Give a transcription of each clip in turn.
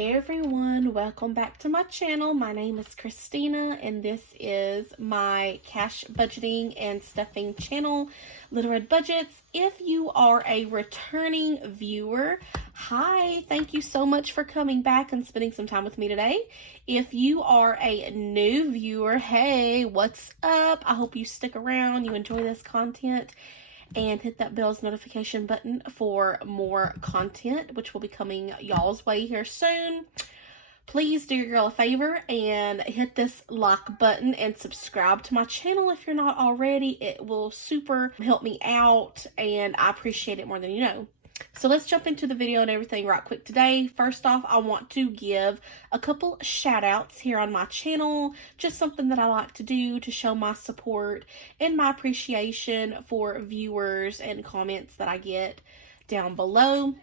Hey everyone, welcome back to my channel. My name is Christina and this is my cash budgeting and stuffing channel, Little Red Budgets. If you are a returning viewer, hi, thank you so much for coming back and spending some time with me today. If you are a new viewer, hey, what's up? I hope you stick around, you enjoy this content, and hit that bell's notification button for more content, which will be coming y'all's way here soon. Please do your girl a favor and hit this like button and subscribe to my channel if you're not already. It will super help me out and I appreciate it more than you know. So let's jump into the video and everything right quick today. First off, I want to give a couple shout outs here on my channel. Just something that I like to do to show my support and my appreciation for viewers and comments that I get down below.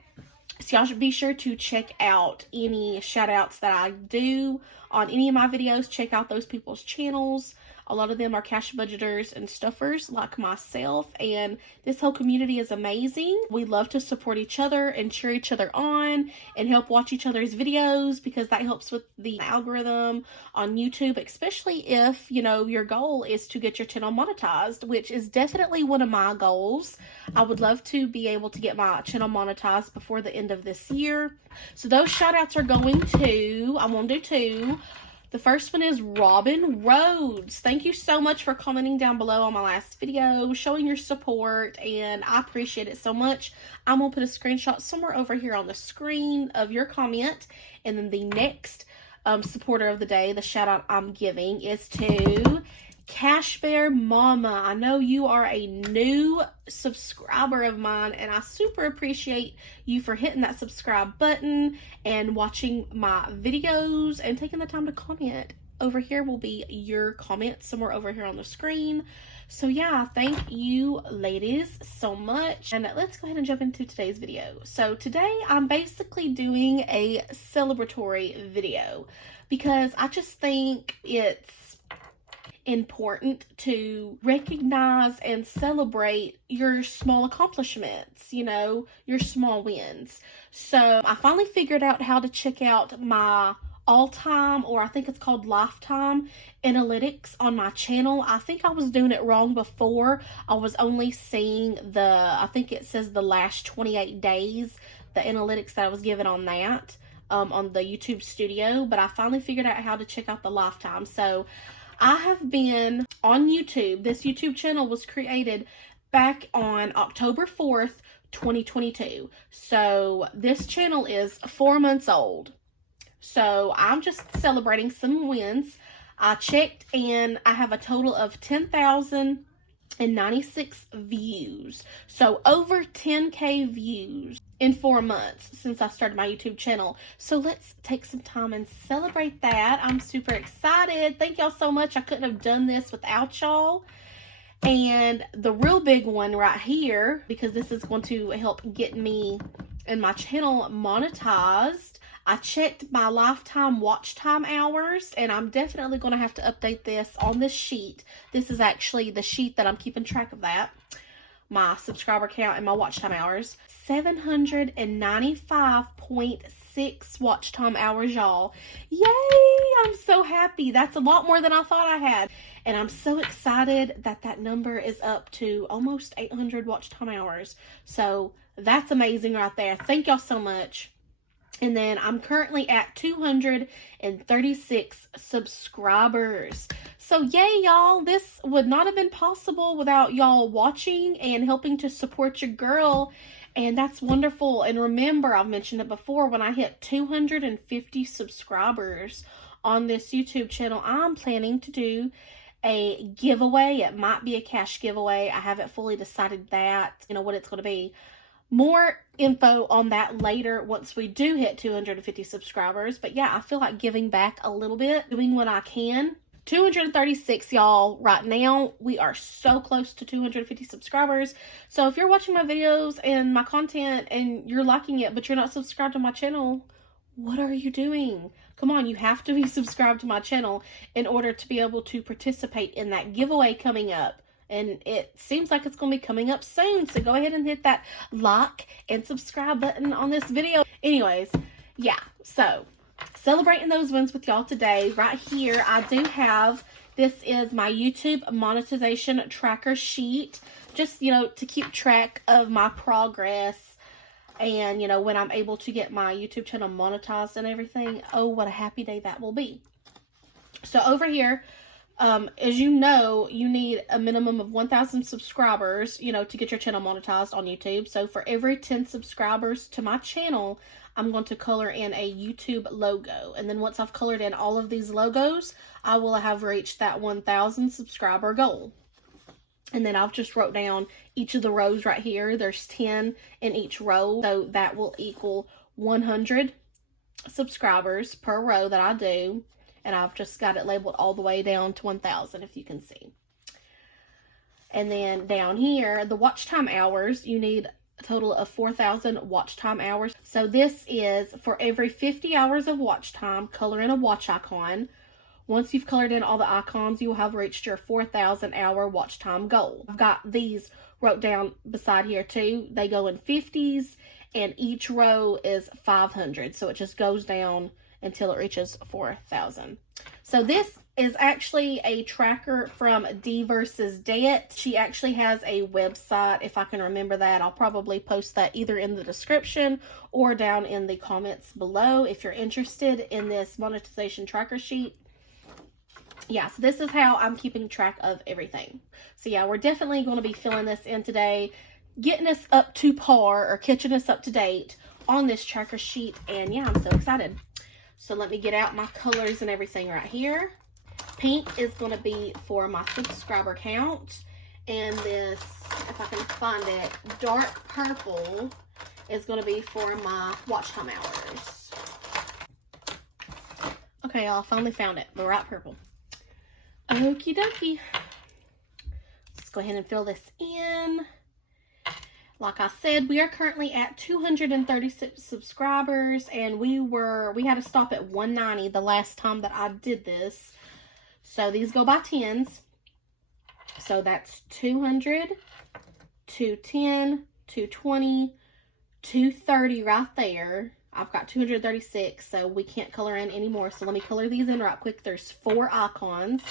So y'all should be sure to check out any shout outs that I do on any of my videos. Check out those people's channels. A lot of them are cash budgeters and stuffers like myself, and this whole community is amazing. We love to support each other and cheer each other on and help watch each other's videos because that helps with the algorithm on YouTube, especially if, you know, your goal is to get your channel monetized, which is definitely one of my goals. I would love to be able to get my channel monetized before the end of this year. So those shout outs are going to, I'm going to do two. The first one is Robin Rhodes. Thank you so much for commenting down below on my last video, showing your support, and I appreciate it so much. I'm going to put a screenshot somewhere over here on the screen of your comment, and then the next supporter of the day, the shout out I'm giving, is to Cash Bear Mama. I know you are a new subscriber of mine and I super appreciate you for hitting that subscribe button and watching my videos and taking the time to comment. Over here will be your comment somewhere over here on the screen. So yeah, thank you ladies so much. And let's go ahead and jump into today's video. So today I'm basically doing a celebratory video because I just think it's important to recognize and celebrate your small accomplishments, you know, your small wins. So I finally figured out how to check out my all-time, or I think it's called lifetime analytics on my channel. I think I was doing it wrong before. I was only seeing I think it says the last 28 days, the analytics that I was given on that, on the YouTube studio, but I finally figured out how to check out the lifetime. So I have been on YouTube. This YouTube channel was created back on October 4th, 2022. So this channel is 4 months old. So I'm just celebrating some wins. I checked and I have a total of 10,096 views. So over 10K views in 4 months since I started my YouTube channel. So let's take some time and celebrate that. I'm super excited. Thank y'all so much. I couldn't have done this without y'all. And the real big one right here, because this is going to help get me and my channel monetized, I checked my lifetime watch time hours, and I'm definitely going to have to update this on this sheet. This is actually the sheet that I'm keeping track of that. My subscriber count and my watch time hours. 795.6 watch time hours, y'all. Yay! I'm so happy. That's a lot more than I thought I had. And I'm so excited that that number is up to almost 800 watch time hours. So that's amazing right there. Thank y'all so much. And then I'm currently at 236 subscribers. So yay, y'all. This would not have been possible without y'all watching and helping to support your girl. And that's wonderful. And remember, I've mentioned it before, when I hit 250 subscribers on this YouTube channel, I'm planning to do a giveaway. It might be a cash giveaway. I haven't fully decided that, you know, what it's going to be. More info on that later once we do hit 250 subscribers. But yeah, I feel like giving back a little bit, doing what I can. 236, y'all, right now. We are so close to 250 subscribers. So if you're watching my videos and my content and you're liking it, but you're not subscribed to my channel, what are you doing? Come on, you have to be subscribed to my channel in order to be able to participate in that giveaway coming up. And it seems like it's going to be coming up soon. So go ahead and hit that like and subscribe button on this video. Anyways, yeah. So celebrating those wins with y'all today. Right here, I do have, this is my YouTube monetization tracker sheet. Just, to keep track of my progress and, when I'm able to get my YouTube channel monetized and everything. Oh, what a happy day that will be. So over here, as you know, you need a minimum of 1,000 subscribers, to get your channel monetized on YouTube. So for every 10 subscribers to my channel, I'm going to color in a YouTube logo. And then once I've colored in all of these logos, I will have reached that 1,000 subscriber goal. And then I've just wrote down each of the rows right here. There's 10 in each row. So that will equal 100 subscribers per row that I do. And I've just got it labeled all the way down to 1,000, if you can see. And then down here, the watch time hours, you need a total of 4,000 watch time hours. So this is for every 50 hours of watch time, color in a watch icon. Once you've colored in all the icons, you will have reached your 4,000 hour watch time goal. I've got these wrote down beside here too. They go in 50s, and each row is 500. So it just goes down until it reaches 4,000. So this is actually a tracker from D versus Debt. She actually has a website. If I can remember that, I'll probably post that either in the description or down in the comments below if you're interested in this monetization tracker sheet. Yeah, so this is how I'm keeping track of everything. So yeah, we're definitely going to be filling this in today, getting us up to par or catching us up to date on this tracker sheet. And yeah, I'm so excited. So let me get out my colors and everything right here. Pink is going to be for my subscriber count. And this, if I can find it, dark purple is going to be for my watch time hours. Okay, y'all, finally found it. The right purple. Okie dokie. Let's go ahead and fill this in. Like I said, we are currently at 236 subscribers, and we had to stop at 190 the last time that I did this. So these go by tens. So that's 200, 210, 220, 230 right there. I've got 236, so we can't color in anymore. So let me color these in right quick. There's 4 icons.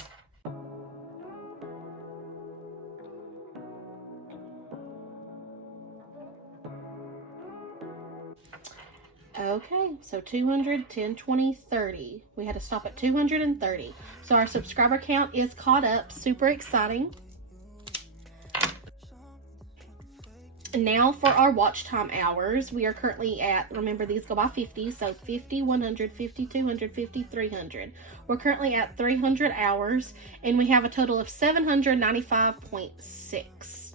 Okay, so 200, 10, 20, 30. We had to stop at 230. So our subscriber count is caught up. Super exciting. Now for our watch time hours, we are currently at, remember these go by 50, so 50, 100, 50, 200, 50, 300. We're currently at 300 hours, and we have a total of 795.6.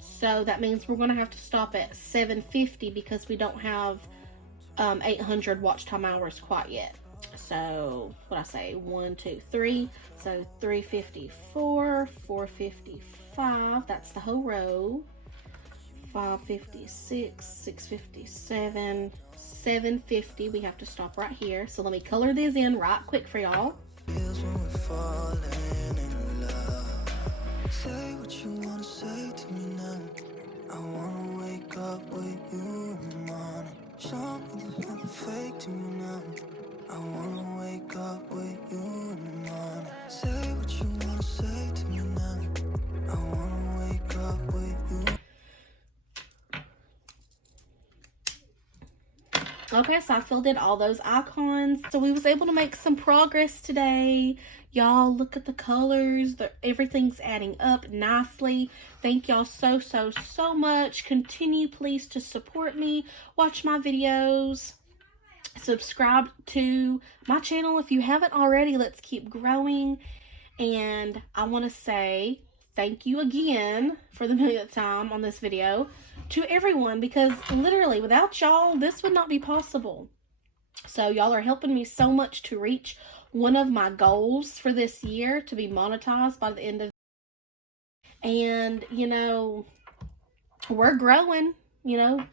So that means we're going to have to stop at 750 because we don't have 800 watch time hours quite yet. So what I say, 1, 2, 3. So 354, 455. That's the whole row. 556, 657, 750. We have to stop right here. So let me color these in right quick for y'all. Say what you wanna say to me now. I wanna wake up with you in the morning. Show me there's nothing fake to me now. I wanna wake up with you in the morning. Say what you wanna say to me now. I wanna wake up with you. Okay, so I filled in all those icons. So we was able to make some progress today. Y'all, look at the colors. Everything's adding up nicely. Thank y'all so much. Continue, please, to support me. Watch my videos. Subscribe to my channel if you haven't already. Let's keep growing. And I want to say thank you again for the millionth time on this video to everyone, because literally without y'all this would not be possible. So y'all are helping me so much to reach one of my goals for this year, to be monetized by the end of, and we're growing.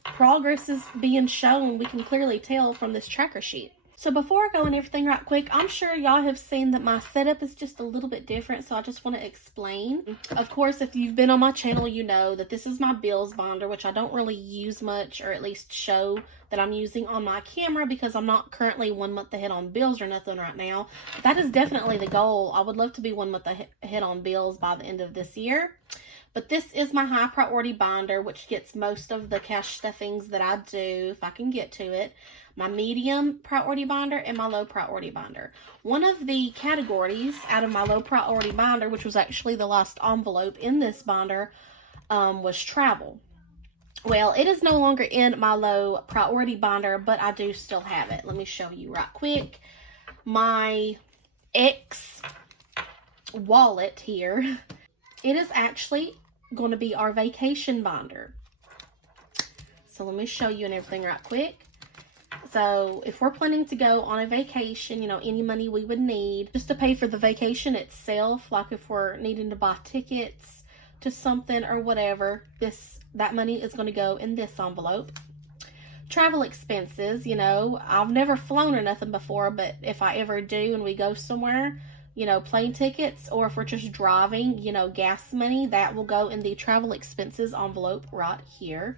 Progress is being shown. We can clearly tell from this tracker sheet. So before I go in everything right quick, I'm sure y'all have seen that my setup is just a little bit different, so I just want to explain. Of course, if you've been on my channel, you know that this is my bills binder, which I don't really use much, or at least show that I'm using on my camera, because I'm not currently 1 month ahead on bills or nothing right now. But that is definitely the goal. I would love to be 1 month ahead on bills by the end of this year. But this is my high priority binder, which gets most of the cash stuffings that I do, if I can get to it. My medium priority binder and my low priority binder. One of the categories out of my low priority binder, which was actually the last envelope in this binder, was travel. Well, it is no longer in my low priority binder, but I do still have it. Let me show you right quick. My X wallet here, it is actually going to be our vacation binder. So let me show you and everything right quick. So if we're planning to go on a vacation, you know, any money we would need just to pay for the vacation itself, like if we're needing to buy tickets to something or whatever, that money is going to go in this envelope. Travel expenses, you know, I've never flown or nothing before, but if I ever do and we go somewhere, you know, plane tickets, or if we're just driving, you know, gas money, that will go in the travel expenses envelope right here.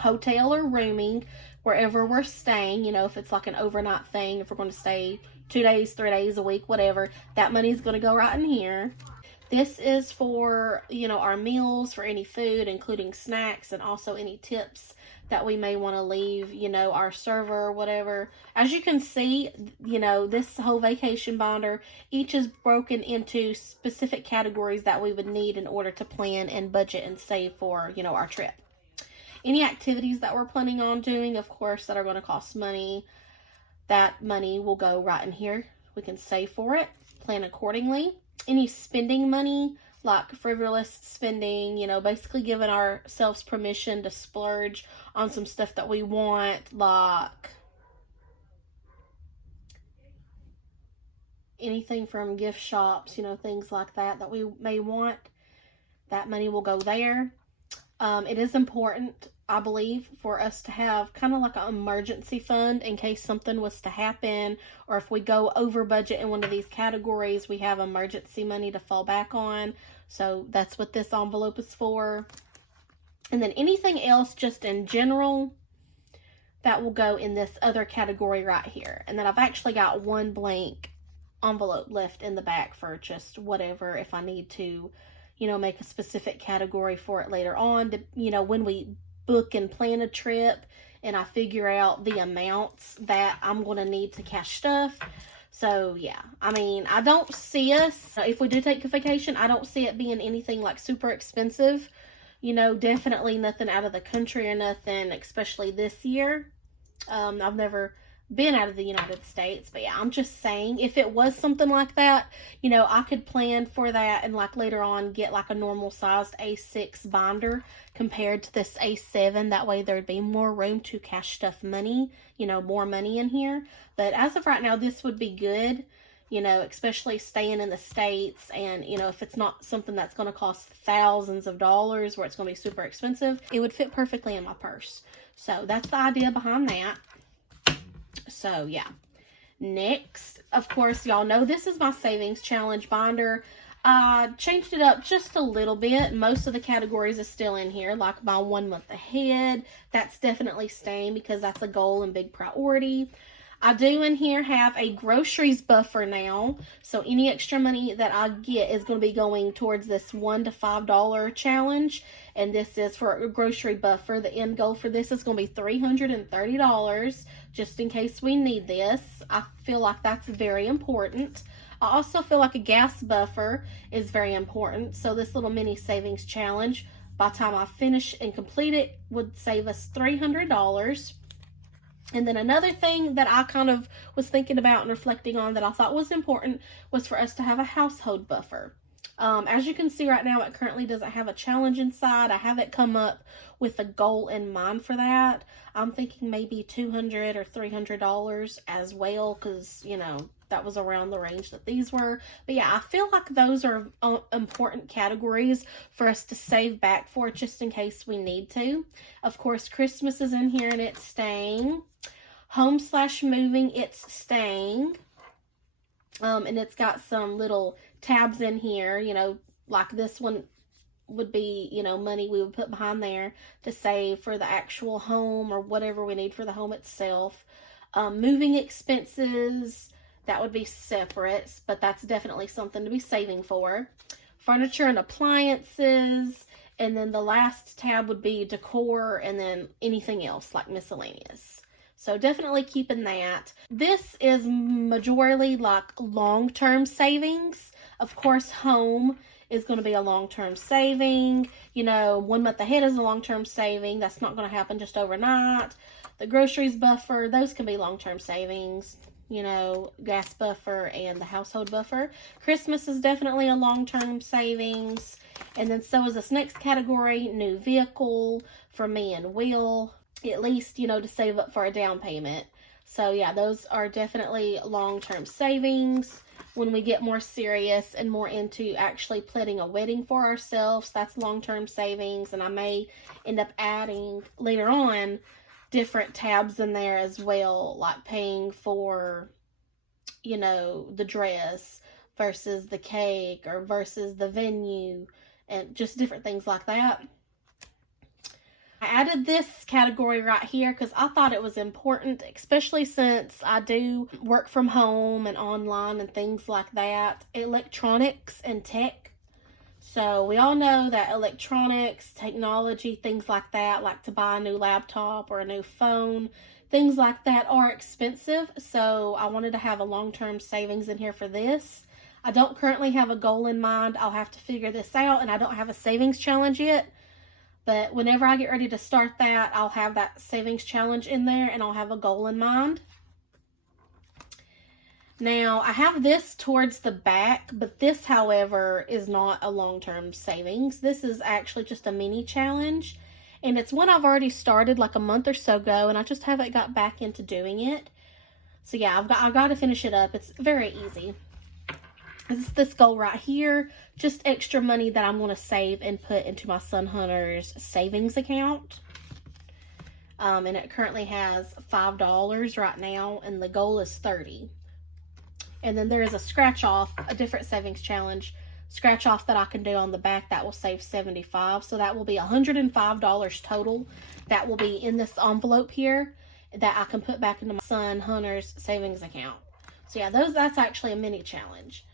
Hotel or rooming, wherever we're staying, you know, if it's like an overnight thing, if we're going to stay 2 days, 3 days, a week, whatever, that money is going to go right in here. This is for, you know, our meals, for any food, including snacks, and also any tips that we may want to leave, you know, our server or whatever. As you can see, you know, this whole vacation binder, each is broken into specific categories that we would need in order to plan and budget and save for, you know, our trip. Any activities that we're planning on doing, of course, that are going to cost money, that money will go right in here. We can save for it, plan accordingly. Any spending money, like frivolous spending, you know, basically giving ourselves permission to splurge on some stuff that we want, like anything from gift shops, you know, things like that that we may want. That money will go there. It is important, I believe, for us to have kind of like an emergency fund in case something was to happen, or if we go over budget in one of these categories, we have emergency money to fall back on. So that's what this envelope is for. And then anything else just in general, that will go in this other category right here. And then I've actually got one blank envelope left in the back for just whatever, if I need to, you know, make a specific category for it later on, to, you know, when we book and plan a trip and I figure out the amounts that I'm going to need to cash stuff. So yeah, I mean, I don't see us, if we do take a vacation, I don't see it being anything like super expensive, you know, definitely nothing out of the country or nothing, especially this year. I've never been out of the United States, but yeah, I'm just saying, if it was something like that, you know, I could plan for that and like later on get like a normal sized A6 binder compared to this A7. That way there'd be more room to cash stuff money, you know, more money in here. But as of right now, this would be good, you know, especially staying in the States, and, you know, if it's not something that's going to cost thousands of dollars where it's going to be super expensive, it would fit perfectly in my purse. So that's the idea behind that. So yeah, next, of course, y'all know this is my savings challenge binder. I changed it up just a little bit. Most of the categories are still in here, like my 1 month ahead. That's definitely staying because that's a goal and big priority. I do in here have a groceries buffer now, so any extra money that I get is going to be going towards this $1 to $5 challenge, and this is for a grocery buffer. The end goal for this is going to be $330, just in case we need this. I feel like that's very important. I also feel like a gas buffer is very important, so this little mini savings challenge, by the time I finish and complete it, would save us $300. And then another thing that I kind of was thinking about and reflecting on that I thought was important was for us to have a household buffer. As you can see right now, it currently doesn't have a challenge inside. I haven't come up with a goal in mind for that. I'm thinking maybe $200 or $300 as well, because, you know, that was around the range that these were. But yeah, I feel like those are important categories for us to save back for, just in case we need to. Of course, Christmas is in here and it's staying. home/moving, it's staying. And it's got some little tabs in here, you know, like this one would be, you know, money we would put behind there to save for the actual home or whatever we need for the home itself. Moving expenses, that would be separate, but that's definitely something to be saving for. Furniture and appliances, and then the last tab would be decor, and then anything else like miscellaneous. So definitely keeping that. This is majorly like long-term savings. Of course, home is going to be a long-term saving. You know, 1 month ahead is a long-term saving. That's not going to happen just overnight. The groceries buffer, those can be long-term savings. You know, gas buffer and the household buffer. Christmas is definitely a long-term savings. And then so is this next category, new vehicle for me and Will. At least, you know, to save up for a down payment. So yeah, those are definitely long-term savings. When we get more serious and more into actually planning a wedding for ourselves, that's long-term savings. And I may end up adding later on different tabs in there as well, like paying for, you know, the dress versus the cake or versus the venue and just different things like that. I added this category right here because I thought it was important, especially since I do work from home and online and things like that. Electronics and tech. So we all know that electronics, technology, things like that, like to buy a new laptop or a new phone, things like that are expensive. So I wanted to have a long-term savings in here for this. I don't currently have a goal in mind. I'll have to figure this out, and I don't have a savings challenge yet. But whenever I get ready to start that, I'll have that savings challenge in there and I'll have a goal in mind. Now, I have this towards the back, but this, however, is not a long-term savings. This is actually just a mini challenge. And it's one I've already started like a month or so ago, and I just haven't got back into doing it. So yeah, I've got to finish it up. It's very easy. This goal right here, just extra money that I'm going to save and put into my Sun Hunters savings account. And it currently has $5 right now, and the goal is $30. And then there is a scratch off, a different savings challenge scratch off that I can do on the back that will save $75. So that will be $105 total. That will be in this envelope here that I can put back into my Sun Hunters savings account. So yeah, that's actually a mini challenge.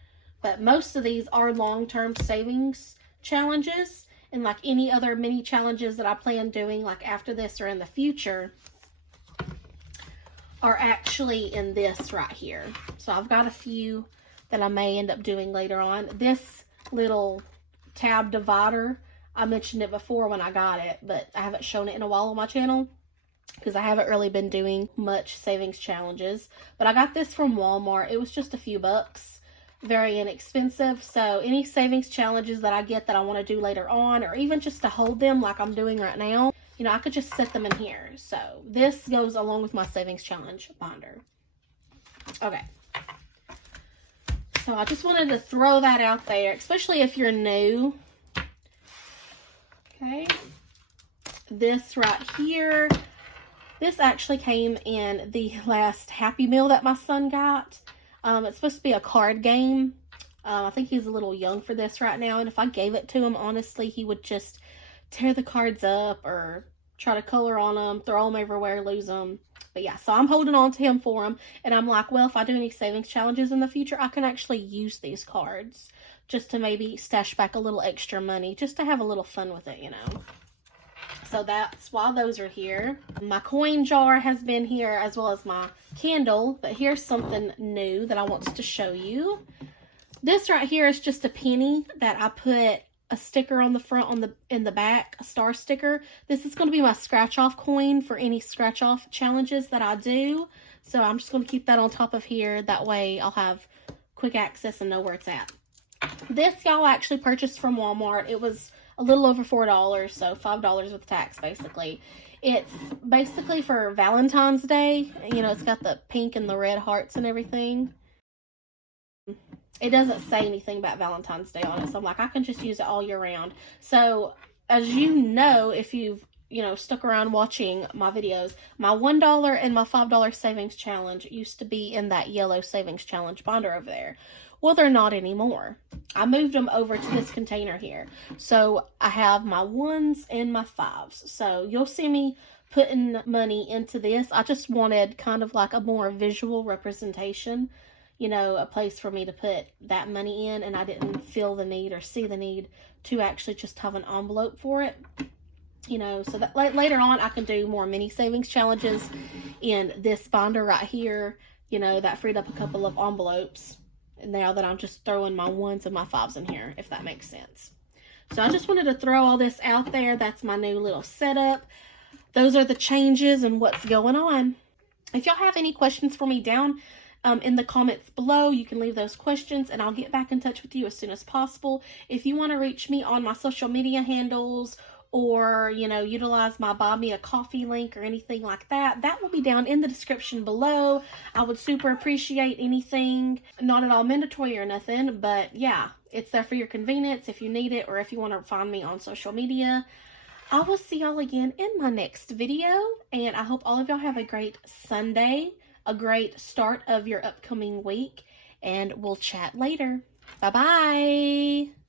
But most of these are long-term savings challenges. And like any other mini challenges that I plan doing like after this or in the future are actually in this right here. So I've got a few that I may end up doing later on. This little tab divider, I mentioned it before when I got it, but I haven't shown it in a while on my channel because I haven't really been doing much savings challenges. But I got this from Walmart. It was just a few bucks. Very inexpensive. So any savings challenges that I get that I want to do later on, or even just to hold them like I'm doing right now, you know, I could just set them in here. So this goes along with my savings challenge binder. Okay. So I just wanted to throw that out there, especially if you're new. Okay. This right here, this actually came in the last Happy Meal that my son got. It's supposed to be a card game. I think he's a little young for this right now. And if I gave it to him, honestly, he would just tear the cards up or try to color on them, throw them everywhere, lose them. But yeah, so I'm holding on to him for him. And I'm like, well, if I do any savings challenges in the future, I can actually use these cards just to maybe stash back a little extra money, just to have a little fun with it, you know. So that's why those are here. My coin jar has been here as well as my candle. But here's something new that I want to show you. This right here is just a penny that I put a sticker on the front, in the back, a star sticker. This is going to be my scratch off coin for any scratch off challenges that I do. So I'm just going to keep that on top of here. That way I'll have quick access and know where it's at. This y'all actually purchased from Walmart. It was a little over $4, so $5 with tax, basically. It's basically for Valentine's Day. You know, it's got the pink and the red hearts and everything. It doesn't say anything about Valentine's Day on it, so I'm like, I can just use it all year round. So, as you know, if you've stuck around watching my videos, my $1 and my $5 savings challenge used to be in that yellow savings challenge binder over there. Well, they're not anymore. I moved them over to this container here. So I have my 1s and my 5s. So you'll see me putting money into this. I just wanted kind of like a more visual representation, a place for me to put that money in, and I didn't feel the need or see the need to actually just have an envelope for it. So that later on I can do more mini savings challenges in this binder right here. That freed up a couple of envelopes. Now that I'm just throwing my 1s and my 5s in here, if that makes sense. So I just wanted to throw all this out there. That's my new little setup. Those are the changes and what's going on. If y'all have any questions for me down in the comments below, you can leave those questions and I'll get back in touch with you as soon as possible. If you want to reach me on my social media handles, or utilize my buy me a coffee link or anything like that, that will be down in the description below. I would super appreciate anything. Not at all mandatory or nothing, but yeah, it's there for your convenience if you need it, or if you want to find me on social media. I will see y'all again in my next video, and I hope all of y'all have a great Sunday, a great start of your upcoming week, and we'll chat later. Bye bye.